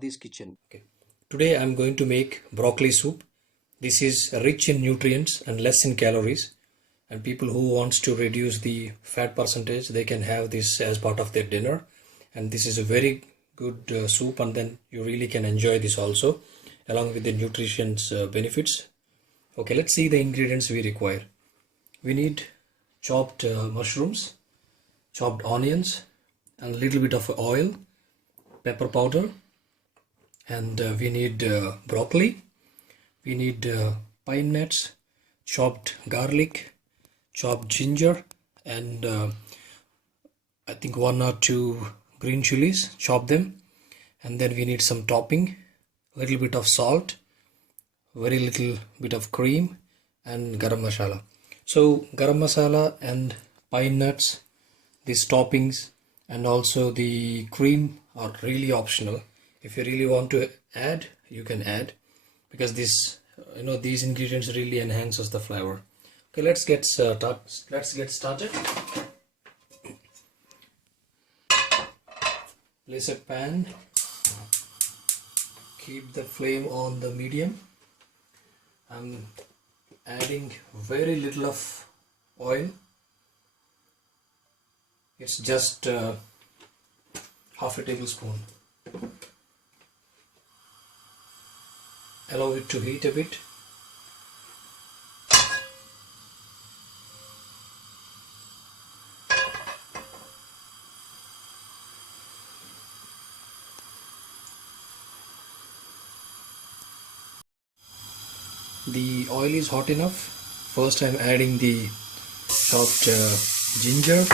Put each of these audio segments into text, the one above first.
Adi's kitchen. Okay. Today I'm going to make broccoli soup. This is rich in nutrients and less in calories. And people who wants to reduce the fat percentage, they can have this as part of their dinner. And this is a very good soup, and then you really can enjoy this also along with the nutrition benefits. Okay, let's see the ingredients we require. We need chopped mushrooms, chopped onions, and a little bit of oil, pepper powder, and we need broccoli. We need pine nuts, chopped garlic, chopped ginger, and I think 1 or 2 green chilies. Chop them, and then we need some topping, a little bit of salt, very little bit of cream, and garam masala. So garam masala and pine nuts, these toppings, and also the cream are really optional. If you really want to add, you can add, because this these ingredients really enhances the flavor. Okay, let's get started. Place a pan, keep the flame on the medium. I'm adding very little of oil. It's just half a tablespoon. Allow it to heat a bit. The oil is hot enough. First I'm adding the chopped ginger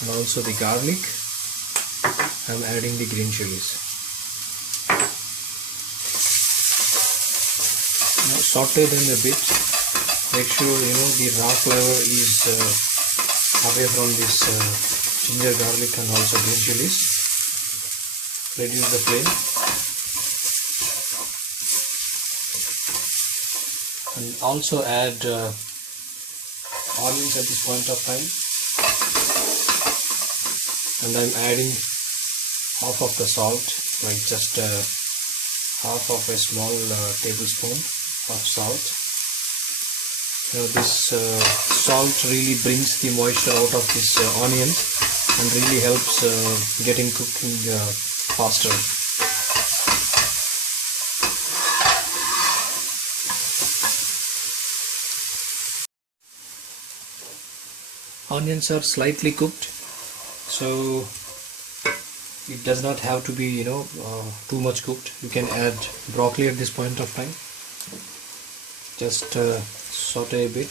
and also the garlic. I'm adding the green chilies. Now saute them a bit. Make sure the raw flavor is away from this ginger, garlic, and also green chilies. Reduce the flame. And also add onions at this point of time, and I'm adding half of the salt, like just half of a small tablespoon of salt. This salt really brings the moisture out of this onions and really helps getting cooking faster. Onions are slightly cooked, so it does not have to be too much cooked. You can add broccoli at this point of time. Just saute a bit.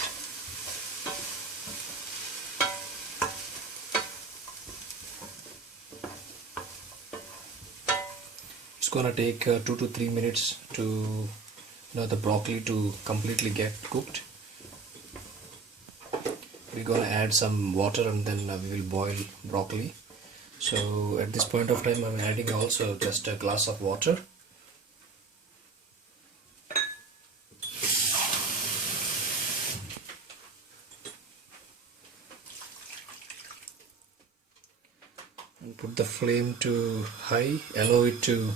It's gonna take 2 to 3 minutes to the broccoli to completely get cooked. We're gonna add some water, and then we will boil broccoli. So at this point of time I'm adding also just a glass of water. And put the flame to high, allow it to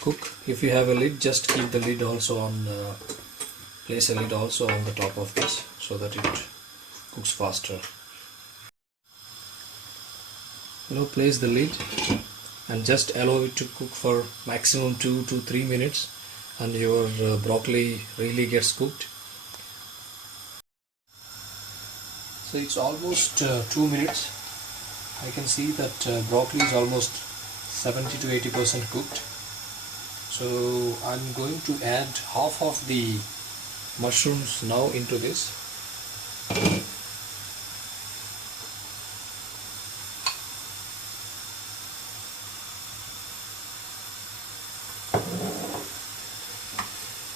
cook. If you have a lid, just keep the lid also on, place a lid also on the top of this so that it cooks faster. Place the lid and just allow it to cook for maximum 2 to 3 minutes, and your broccoli really gets cooked. So it's almost 2 minutes. I can see that broccoli is almost 70 to 80% cooked. So I'm going to add half of the mushrooms now into this.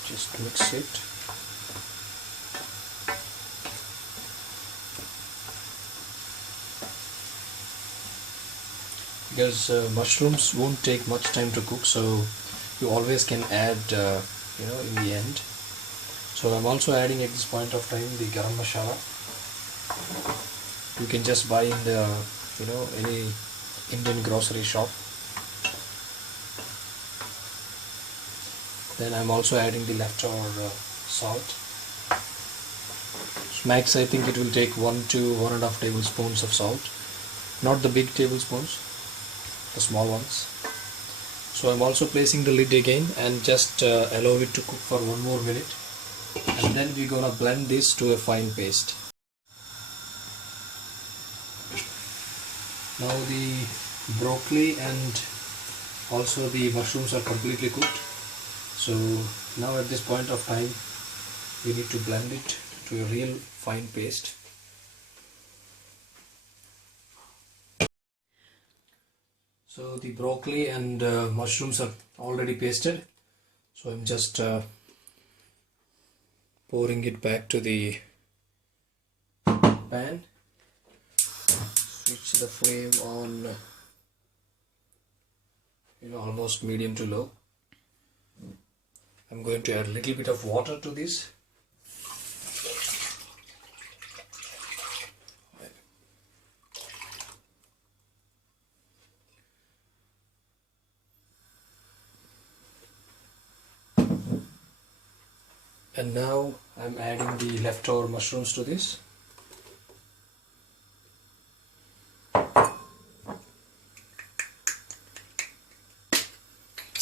Just mix it. Because mushrooms won't take much time to cook, so you always can add in the end. So I'm also adding at this point of time the garam masala. You can just buy in the any Indian grocery shop. Then I'm also adding the leftover salt. Max, I think it will take 1 to 1.5 tablespoons of salt, not the big tablespoons, the small ones. So I'm also placing the lid again and just allow it to cook for 1 more minute, and then we're gonna blend this to a fine paste. Now the broccoli and also the mushrooms are completely cooked. So now at this point of time we need to blend it to a real fine paste. So the broccoli and mushrooms are already pasted. So I'm just pouring it back to the pan. Switch the flame on, almost medium to low. I'm going to add a little bit of water to this. And now I'm adding the leftover mushrooms to this.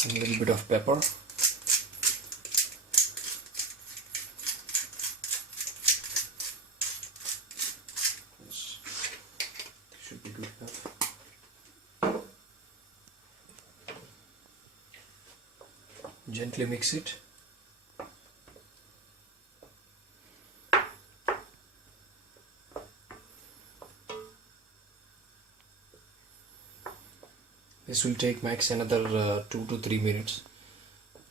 A little bit of pepper. This should be good enough. Gently mix it. This will take max another 2 to 3 minutes,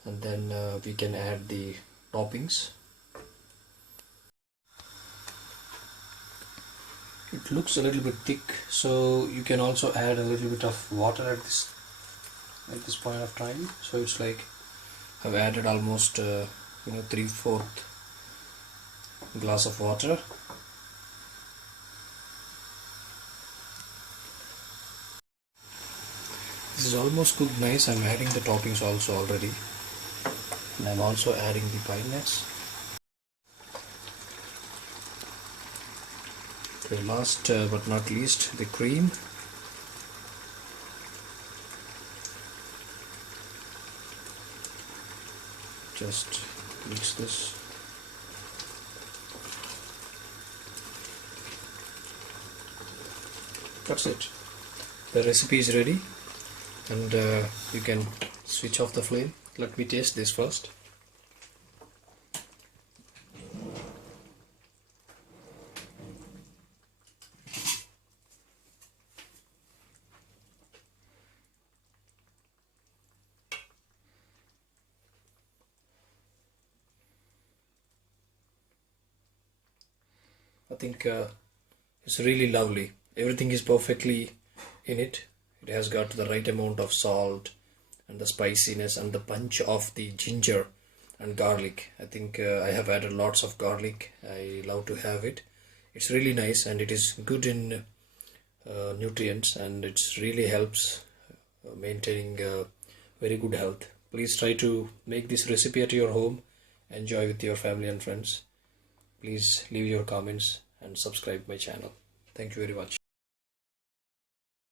and then we can add the toppings. It looks a little bit thick, so you can also add a little bit of water at this point of time. So it's like I've added almost 3/4 glass of water. This is almost cooked nice. I'm adding the toppings also already, and I'm also adding the pine nuts. Okay, last but not least, the cream. Just mix this. That's it. The recipe is ready, and you can switch off the flame. Let me taste this first. I think it's really lovely. Everything is perfectly in it. It has got the right amount of salt and the spiciness and the punch of the ginger and garlic. I think I have added lots of garlic. I love to have it. It's really nice, and it is good in nutrients, and it really helps maintaining very good health. Please try to make this recipe at your home. Enjoy with your family and friends. Please leave your comments and subscribe my channel. Thank you very much.